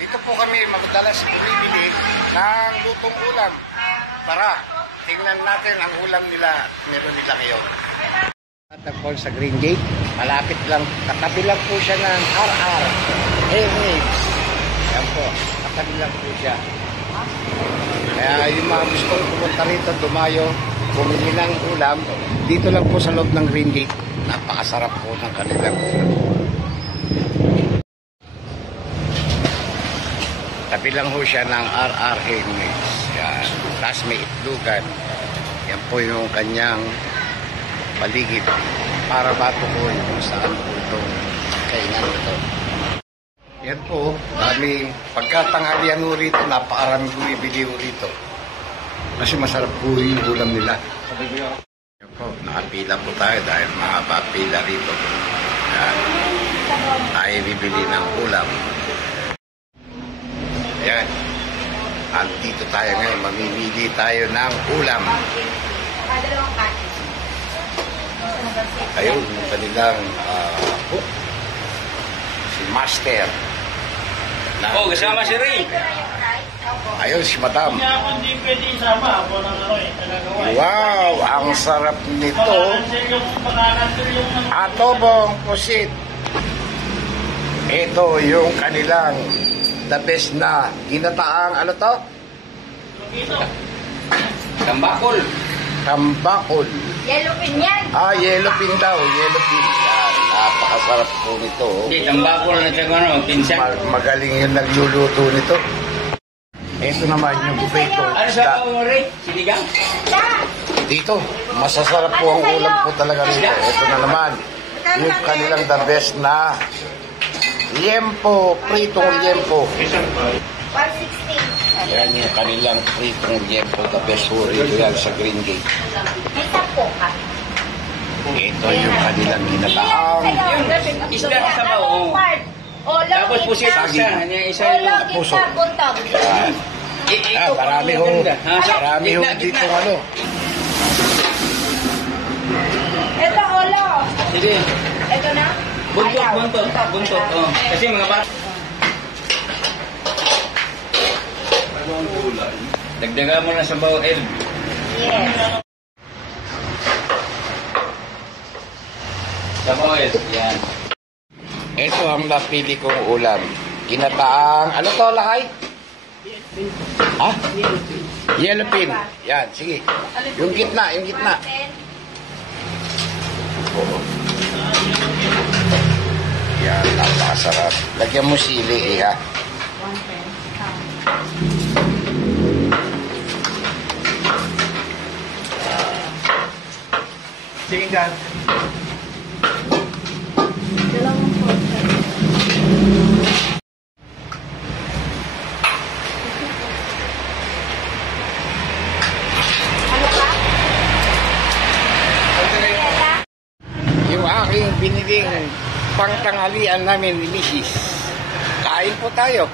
Dito po kami madalas bumibili ng lutong ulam. Tara, tingnan natin ang ulam nila, meron nila ngayon. Natagpon sa Green Gate, malapit lang, katabi lang po siya ng RR Airways. Yan po, katabi lang po siya. Kaya yung mga gustong pumunta rito, dumayo, bumili ng ulam, dito lang po sa loob ng Green Gate. Napakasarap po ng kanilang ulam. Tabi lang po siya ng RR Airways. Yan. Tapos may itlugan. Yan po yung kanyang paligid para matukoy kung saan po itong kainan ito. Yan po, daming pagkatanghalian po rito, napakarami bumibili po rito. Kasi masarap po yung ulam nila. Yan po, nakapila po tayo dahil mahaba pila rito. Yan. Tayo bibili ng ulam. Yan. Andito tayo ngayon, mamimili tayo ng ulam. Ayun, yung kanilang cook. Si Master. Kasama si Ray. Ayun, si Madam. Wow, ang sarap nito. Atobong pusit. Ito yung kanilang the best na ginataang, ano to? Tambakol. Tambakol. Yellow pin yan. Yellow pin daw. Yellow pin. Yan. Napakasarap po nito. Hindi, tambakol na siya, pinsan. Magaling yung nagluluto nito. Ito naman yung prito. Ano sa mo, Ray? Sinigang? Dito, masasarap po ang ulam po talaga rito. Ito na naman, yung kanilang the best na liempo, pritong liempo. 160. Yan yung kanilang pritong liempo, the best po rito yan sa Green Gate. May 10 ka. Ito yung kanilang ginataang. Isda sa bao. Tapos pusit isa. Isa yung puso. Buntog. Yan. Marami ho. Marami ho dito ano. Ito, olo. Sige. Ito na? Buntot. Oh. Kasi mga bata. Dagdagan mo na sa bao, El. Yes. Sa bao, El. Yan. Ito ang napili kong ulam. Ginataang, ano to lahay? Ha? Yellow pin. Yan, sige. Yung gitna. Yan, napakasarap. Lagyan mo sili ha. Sige, Dan. Yung aking biniling pangtanghalian namin ni Mrs. Kain po tayo.